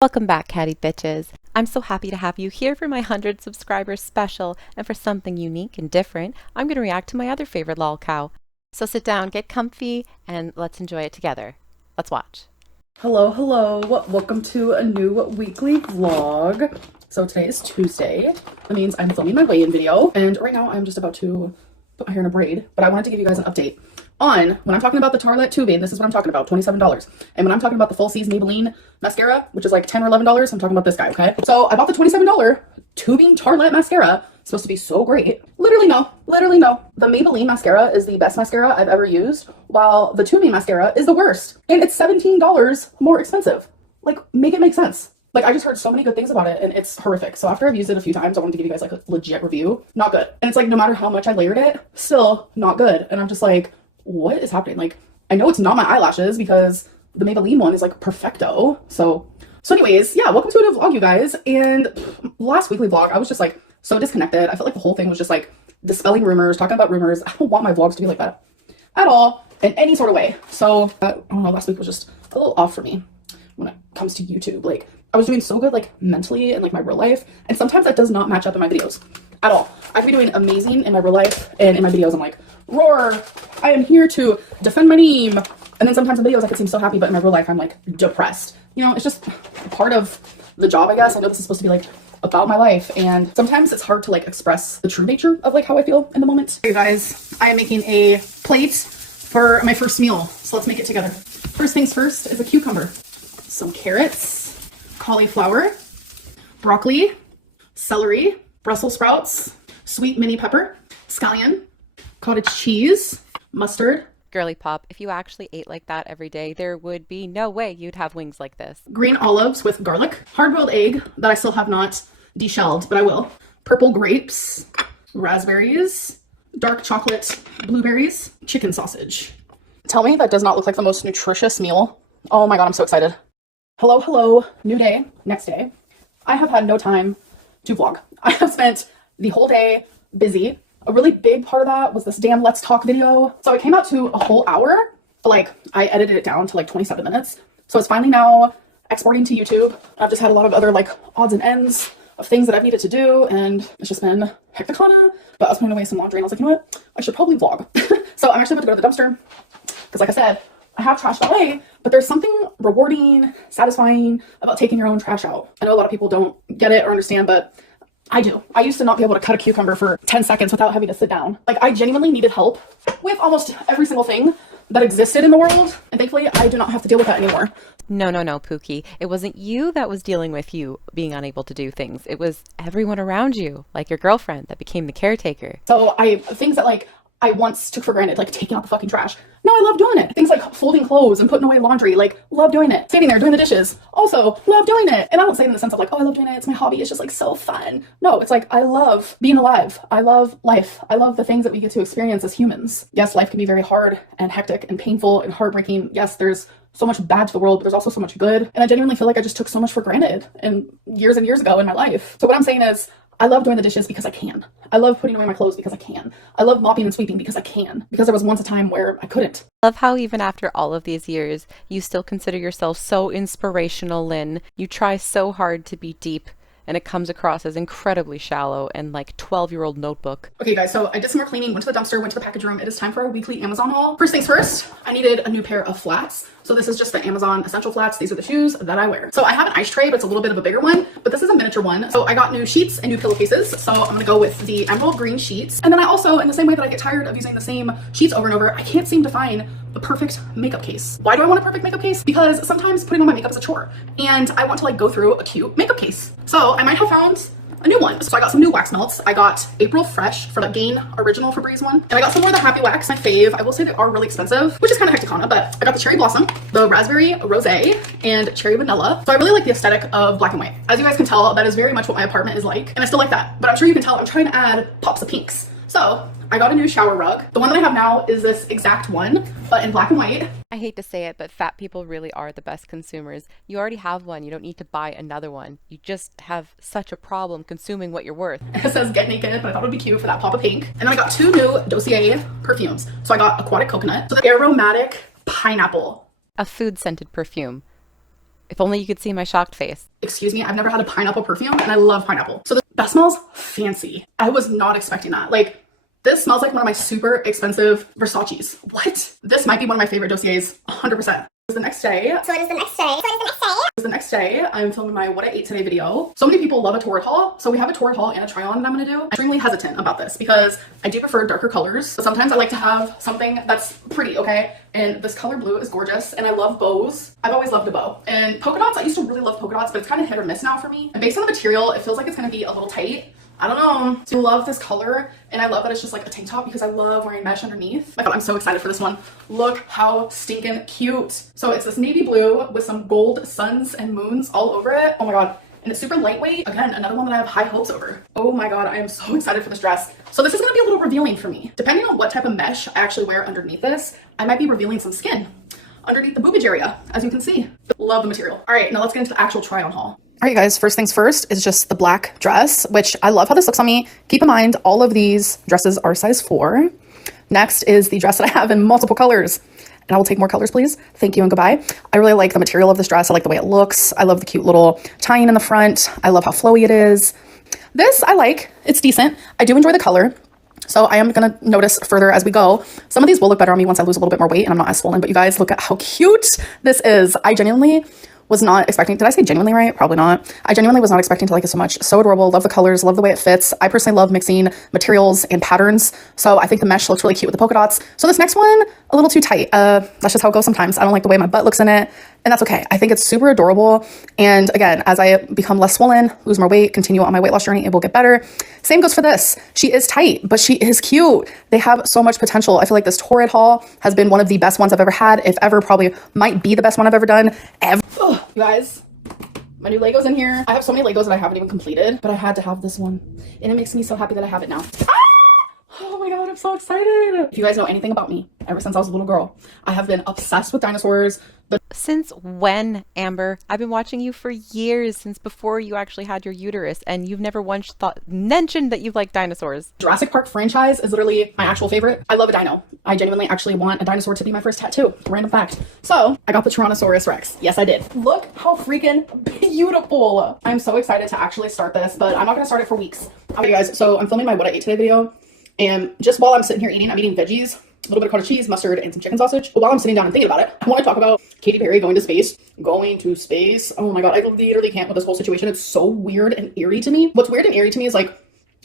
Welcome back, Catty bitches. I'm so happy to have you here for my 100 subscribers special, and for something unique and different, I'm going to react to my other favorite lol cow. So sit down, get comfy, and let's enjoy it together. Let's watch. Hello, hello. Welcome to a new weekly vlog. So today is Tuesday. That means I'm filming my weigh-in video, and right now I'm just about to put my hair in a braid, but I wanted to give you guys an update on when I'm talking about the Tarlette tubing. This is what I'm talking about, $27. And when I'm talking about the Full Seas Maybelline mascara, which is like $10 or $11, I'm talking about this guy, okay? So I bought the $27 tubing Tarlette mascara. It's supposed to be so great. Literally no. The Maybelline mascara is the best mascara I've ever used, while the tubing mascara is the worst. And it's $17 more expensive. Like, make it make sense. Like, I just heard so many good things about it, and it's horrific. So after I've used it a few times, I wanted to give you guys like a legit review. Not good. And it's like, no matter how much I layered it, still not good. And I'm just like, what is happening? Like, I know it's not my eyelashes because the Maybelline one is like perfecto. So anyways, yeah, welcome to a new vlog, you guys. And last weekly vlog, I was just like so disconnected. I felt like the whole thing was just like dispelling rumors, talking about rumors. I don't want my vlogs to be like that at all in any sort of way. So I don't know, last week was just a little off for me when it comes to YouTube. Like, I was doing so good like mentally and like my real life, and sometimes that does not match up in my videos at all. I could be doing amazing in my real life, and in my videos I'm like, roar, I am here to defend my name. And then sometimes in videos I could seem so happy, but in my real life I'm like depressed. You know, it's just part of the job, I guess. I know this is supposed to be like about my life, and sometimes it's hard to like express the true nature of like how I feel in the moment. Hey guys, I am making a plate for my first meal, so let's make it together. First things first is a cucumber, some carrots, cauliflower, broccoli, celery, Brussels sprouts, sweet mini pepper, scallion, cottage cheese, mustard, Girly pop, if you actually ate like that every day, there would be no way you'd have wings like this. green olives with garlic, hard-boiled egg that I still have not deshelled, but I will, purple grapes, raspberries, dark chocolate blueberries, chicken sausage. Tell me that does not look like the most nutritious meal. Oh my god, I'm so excited. Hello, new day, next day. I have had no time to vlog. I have spent the whole day busy. A really big part of that was this damn Let's Talk video. So it came out to a whole hour, but like I edited it down to like 27 minutes. So it's finally now exporting to YouTube. I've just had a lot of other like odds and ends of things that I've needed to do, and it's just been Hecticanna. But I was putting away some laundry and I was like, you know what? I should probably vlog. So I'm actually about to go to the dumpster because, like I said, I have trash ballet, but there's something rewarding, satisfying about taking your own trash out. I know a lot of people don't get it or understand, but I do. I used to not be able to cut a cucumber for 10 seconds without having to sit down. Like, I genuinely needed help with almost every single thing that existed in the world, and thankfully I do not have to deal with that anymore. No, Pookie. It wasn't you that was dealing with you being unable to do things. It was everyone around you, like your girlfriend that became the caretaker. So things that like I once took for granted, like taking out the fucking trash. No, I love doing it. Things like folding clothes and putting away laundry, like love doing it. Standing there doing the dishes, also love doing it. And I don't say it in the sense of like, oh, I love doing it, it's my hobby, it's just like so fun. No, it's like I love being alive. I love life. I love the things that we get to experience as humans. Yes, life can be very hard and hectic and painful and heartbreaking. Yes, there's so much bad to the world, but there's also so much good. And I genuinely feel like I just took so much for granted and years ago in my life. So what I'm saying is, I love doing the dishes because I can. I love putting away my clothes because I can. I love mopping and sweeping because I can. Because there was once a time where I couldn't. Love how even after all of these years, you still consider yourself so inspirational, Lynn. You try so hard to be deep, and it comes across as incredibly shallow and like 12-year-old notebook. Okay guys, so I did some more cleaning, went to the dumpster, went to the package room. It is time for our weekly Amazon haul. First things first, I needed a new pair of flats. So this is just the Amazon Essential Flats. These are the shoes that I wear. So I have an ice tray, but it's a little bit of a bigger one, but this is a miniature one. So I got new sheets and new pillowcases. So I'm gonna go with the emerald green sheets. And then I also, in the same way that I get tired of using the same sheets over and over, I can't seem to find the perfect makeup case. Why do I want a perfect makeup case? Because sometimes putting on my makeup is a chore, and I want to like go through a cute makeup case. So I might have found a new one. So I got some new wax melts. I got April Fresh for the Gain Original Febreze one. And I got some more of the Happy Wax, my fave. I will say they are really expensive, which is kind of Hecticanna, but I got the Cherry Blossom, the Raspberry Rosé, and Cherry Vanilla. So I really like the aesthetic of black and white. As you guys can tell, that is very much what my apartment is like, and I still like that. But I'm sure you can tell I'm trying to add pops of pinks. So I got a new shower rug. The one that I have now is this exact one, but in black and white. I hate to say it, but fat people really are the best consumers. You already have one. You don't need to buy another one. You just have such a problem consuming what you're worth. It says get naked, but I thought it would be cute for that pop of pink. And then I got two new Dossier perfumes. So I got Aquatic Coconut, so the Aromatic Pineapple. A food-scented perfume. If only you could see my shocked face. Excuse me, I've never had a pineapple perfume and I love pineapple. So that smells fancy. I was not expecting that. Like, this smells like one of my super expensive Versace's. What? This might be one of my favorite dossiers, 100%. It was the next day. The next day, I'm filming my What I Ate Today video. So many people love a torrid haul. So we have a torrid haul and a try on that I'm gonna do. I'm extremely hesitant about this because I do prefer darker colors. But sometimes I like to have something that's pretty, okay? And this color blue is gorgeous and I love bows. I've always loved a bow. And polka dots, I used to really love polka dots, but it's kind of hit or miss now for me. And based on the material, it feels like it's gonna be a little tight. I don't know. So I love this color and I love that it's just like a tank top because I love wearing mesh underneath. My God, I'm so excited for this one. Look how stinking cute. So it's this navy blue with some gold suns and moons all over it. Oh my God. And it's super lightweight. Again, another one that I have high hopes over. Oh my God, I am so excited for this dress. So this is gonna be a little revealing for me. Depending on what type of mesh I actually wear underneath this, I might be revealing some skin underneath the boobage area, as you can see. Love the material. All right, now let's get into the actual try on haul. All right, guys, first things first is just the black dress, which I love how this looks on me. Keep in mind, all of these dresses are size 4. Next is the dress that I have in multiple colors. And I will take more colors, please. Thank you and goodbye. I really like the material of this dress. I like the way it looks. I love the cute little tie-in in the front. I love how flowy it is. This I like. It's decent. I do enjoy the color. So I am going to notice further as we go. Some of these will look better on me once I lose a little bit more weight and I'm not as swollen. But you guys, look at how cute this is. I genuinely was not expecting, did I say genuinely right? Probably not. I genuinely was not expecting to like it so much. So adorable, love the colors, love the way it fits. I personally love mixing materials and patterns. So I think the mesh looks really cute with the polka dots. So this next one, a little too tight. That's just how it goes sometimes. I don't like the way my butt looks in it. And that's okay. I think it's super adorable. And again, as I become less swollen, lose more weight, continue on my weight loss journey, it will get better. Same goes for this. She is tight, but she is cute. They have so much potential. I feel like this torrid haul has been one of the best ones I've ever had. If ever, probably might be the best one I've ever done. Oh, you guys, my new Legos in here. I have so many Legos that I haven't even completed, but I had to have this one. And it makes me so happy that I have it now. Oh my God, I'm so excited. If you guys know anything about me, ever since I was a little girl, I have been obsessed with dinosaurs. Since when, Amber? I've been watching you for years, since before you actually had your uterus, and you've never once mentioned that you like dinosaurs. Jurassic Park franchise is literally my actual favorite. I love a dino. I genuinely actually want a dinosaur to be my first tattoo. Random fact. So I got the Tyrannosaurus Rex. Yes, I did. Look how freaking beautiful. I'm so excited to actually start this, but I'm not gonna start it for weeks. Okay, guys, so I'm filming my What I Ate Today video, and just while I'm sitting here eating, I'm eating veggies. A little bit of cottage cheese, mustard, and some chicken sausage. But while I'm sitting down and thinking about it, I want to talk about Katy Perry going to space. Going to space. Oh my God, I literally can't with this whole situation. It's so weird and eerie to me. What's weird and eerie to me is like,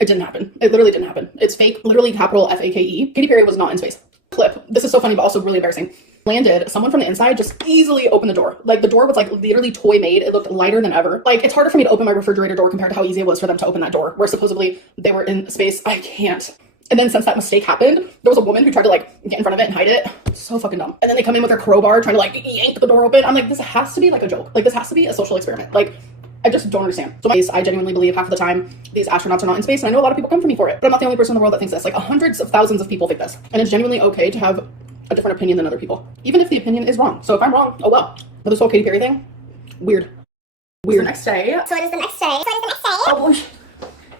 it didn't happen. It literally didn't happen. It's fake, literally capital F-A-K-E. Katy Perry was not in space. Clip. This is so funny, but also really embarrassing. Landed, someone from the inside just easily opened the door. Like the door was like literally toy made. It looked lighter than ever. Like it's harder for me to open my refrigerator door compared to how easy it was for them to open that door, where supposedly they were in space. I can't. And then since that mistake happened, there was a woman who tried to like get in front of it and hide it. So fucking dumb. And then they come in with their crowbar trying to like yank the door open. I'm like, this has to be like a joke. Like this has to be a social experiment. Like I just don't understand. So I genuinely believe half of the time these astronauts are not in space, and I know a lot of people come for me for it, but I'm not the only person in the world that thinks this. Like hundreds of thousands of people think this, and it's genuinely okay to have a different opinion than other people, even if the opinion is wrong. So if I'm wrong, oh well. But this whole Katy Perry thing, weird. Next day. So it is the next day. Oh boy,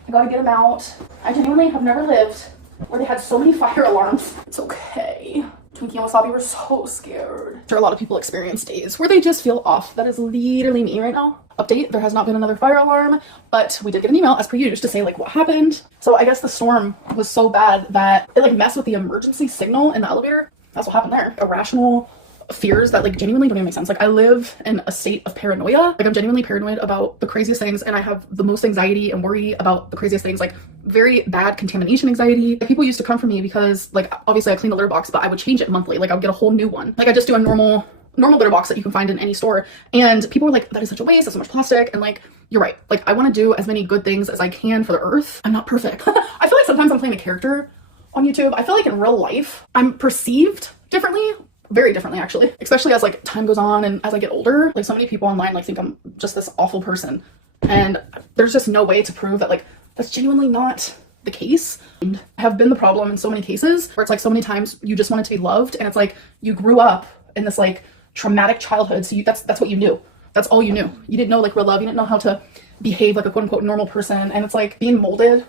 I gotta get them out. I genuinely have never lived where they had so many fire alarms. It's okay. Twinkie and Wasabi were so scared. I'm sure a lot of people experience days where they just feel off. That is literally me right now. Update, there has not been another fire alarm, but we did get an email as per usual to say like what happened. So I guess the storm was so bad that it like messed with the emergency signal in the elevator. That's what happened there. Irrational fears that like genuinely don't even make sense. Like I live in a state of paranoia. Like I'm genuinely paranoid about the craziest things, and I have the most anxiety and worry about the craziest things, like very bad contamination anxiety. Like, people used to come for me because like obviously I clean the litter box, but I would change it monthly. Like I would get a whole new one. Like I just do a normal litter box that you can find in any store, and people were like, that is such a waste, that's so much plastic. And like, you're right. Like I want to do as many good things as I can for the earth. I'm not perfect. I feel like sometimes I'm playing a character on YouTube. I feel like in real life I'm perceived differently, very differently actually, especially as like time goes on and as I get older. Like so many people online like think I'm just this awful person, and there's just no way to prove that like that's genuinely not the case. And I have been the problem in so many cases where it's like so many times you just wanted to be loved, and it's like you grew up in this like traumatic childhood, so that's what you knew. That's all you knew. You didn't know like real love. You didn't know how to behave like a quote unquote normal person, and it's like being molded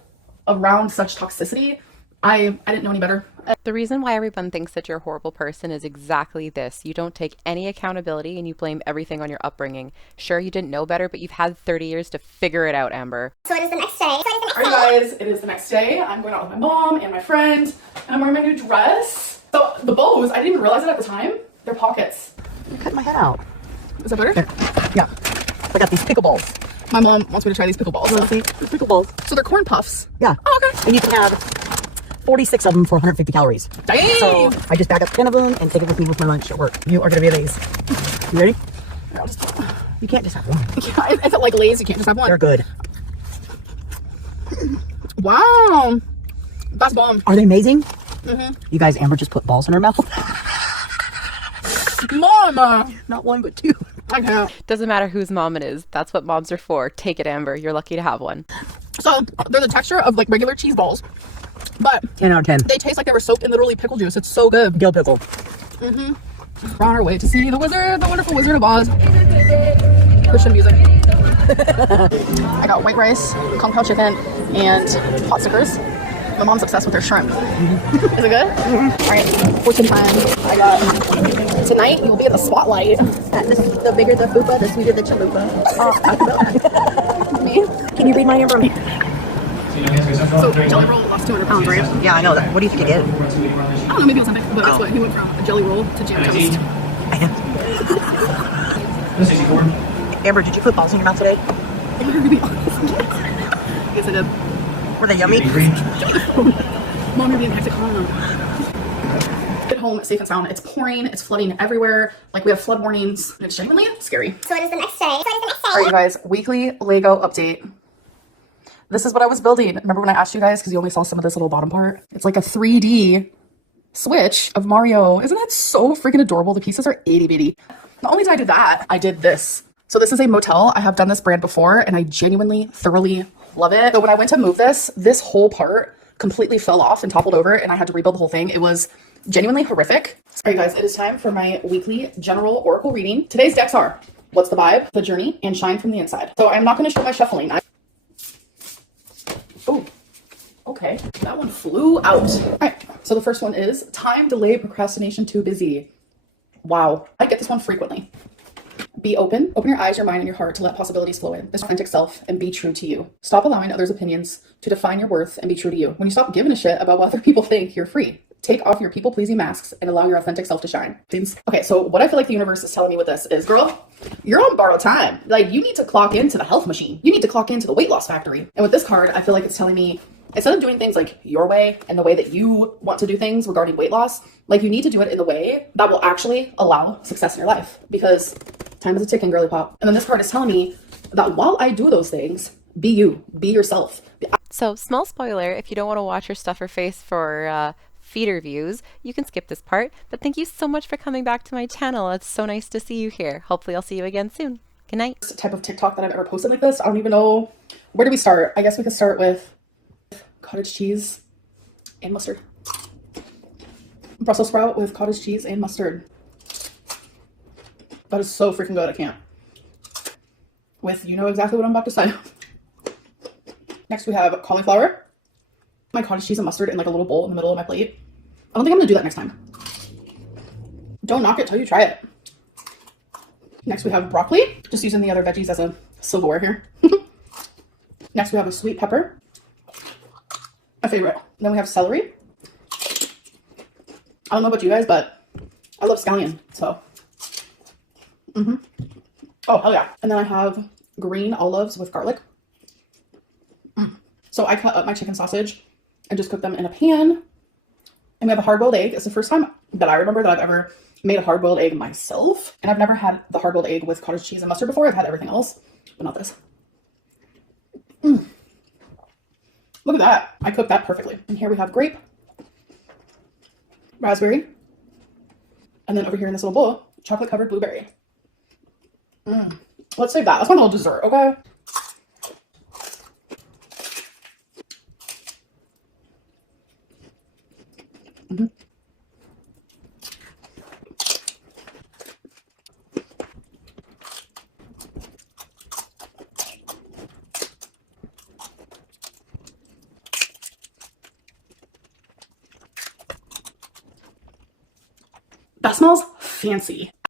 around such toxicity I didn't know any better. The reason why everyone thinks that you're a horrible person is exactly this. You don't take any accountability and you blame everything on your upbringing. Sure, you didn't know better, but you've had 30 years to figure it out, Amber. So it is the next day. Alright guys, it is the next day. I'm going out with my mom and my friend, and I'm wearing my new dress. So the bows, I didn't even realize it at the time. They're pockets. I'm cutting my head out. Is that better? There. Yeah. I got these pickleballs. My mom wants me to try these pickleballs. Let's see. Pickleballs. So they're corn puffs. Yeah. Oh, okay. And you can have 46 of them for 150 calories. Dang! So I just bag up 10 of them and take it with me with my lunch at work. You are going to be amazed. You ready? You can't just have one. Yeah, is it like Lay's? You can't just have one. They're good. Wow. That's bomb. Are they amazing? Mm-hmm. You guys, Amber just put balls in her mouth. Mama! Not one, but two. I can't. Doesn't matter whose mom it is. That's what moms are for. Take it, Amber. You're lucky to have one. So they're the texture of like regular cheese balls, but 10 out of 10. they taste like they were soaked in literally pickle juice. It's so good. Dill pickle. Mm-hmm. We're on our way to see the wizard, the wonderful Wizard of Oz. Christian music. I got white rice, kung pao chicken, and pot stickers. My mom's obsessed with her shrimp. Is it good? All right, fortune time. I got tonight. You will be in the spotlight. The bigger the FUPA, the sweeter the CHALUPA. Me? Can you read my name for me? So jelly roll lost 200 pounds, right? Yeah, I know that. What do you think you did? I don't know, maybe it was something, but that's what he went from a jelly roll to jam toast. Amber, did you put balls in your mouth today? Yes, I did. Were they yummy? Mom, you're being Hecticanna. Get home safe and sound. It's pouring, it's flooding everywhere. Like we have flood warnings, and it's genuinely scary. So it is the next day. All right, you guys, weekly Lego update. This is what I was building. Remember when I asked you guys, because you only saw some of this little bottom part? It's like a 3D Switch of Mario. Isn't that so freaking adorable? The pieces are itty bitty. Not only did I do that, I did this. So this is a motel. I have done this brand before, and I genuinely, thoroughly love it. So when I went to move this whole part completely fell off and toppled over, and I had to rebuild the whole thing. It was genuinely horrific. All right, guys, it is time for my weekly general oracle reading. Today's decks are What's the Vibe, The Journey, and Shine from the Inside. So I'm not going to show my shuffling. Oh, okay. That one flew out. All right, so the first one is Time, Delay, Procrastination, Too Busy. Wow, I get this one frequently. Be open. Open your eyes, your mind, and your heart to let possibilities flow in. This authentic self and be true to you. Stop allowing others' opinions to define your worth and be true to you. When you stop giving a shit about what other people think, you're free. Take off your people-pleasing masks and allow your authentic self to shine. Okay, so what I feel like the universe is telling me with this is, girl, you're on borrowed time. Like, you need to clock into the health machine. You need to clock into the weight loss factory. And with this card, I feel like it's telling me, instead of doing things like your way and the way that you want to do things regarding weight loss, like you need to do it in the way that will actually allow success in your life, because time is a ticking, girly pop. And then this card is telling me that while I do those things, be you, be yourself. So, small spoiler, if you don't want to watch her stuff her face for feeder views, you can skip this part. But thank you so much for coming back to my channel. It's so nice to see you here. Hopefully I'll see you again soon. Good night. Type of TikTok that I've ever posted like this. I don't even know. Where do we start? I guess we could start with cottage cheese and mustard. Brussels sprout with cottage cheese and mustard. That is so freaking good. I can't. With, you know exactly what I'm about to say. Next we have cauliflower. My cottage cheese and mustard in like a little bowl in the middle of my plate. I don't think I'm gonna do that next time. Don't knock it till you try it. Next we have broccoli. Just using the other veggies as a silverware here. Next we have a sweet pepper. My favorite. Then we have celery. I don't know about you guys, but I love scallion, so. Oh, hell yeah. And then I have green olives with garlic. So I cut up my chicken sausage and just cook them in a pan. And we have a hard-boiled egg. It's the first time that I remember that I've ever made a hard-boiled egg myself. And I've never had the hard-boiled egg with cottage cheese and mustard before. I've had everything else, but not this. Look at that. I cooked that perfectly. And here we have grape, raspberry, and then over here in this little bowl, chocolate-covered blueberry. Let's save that. That's my little dessert, okay? That smells fancy.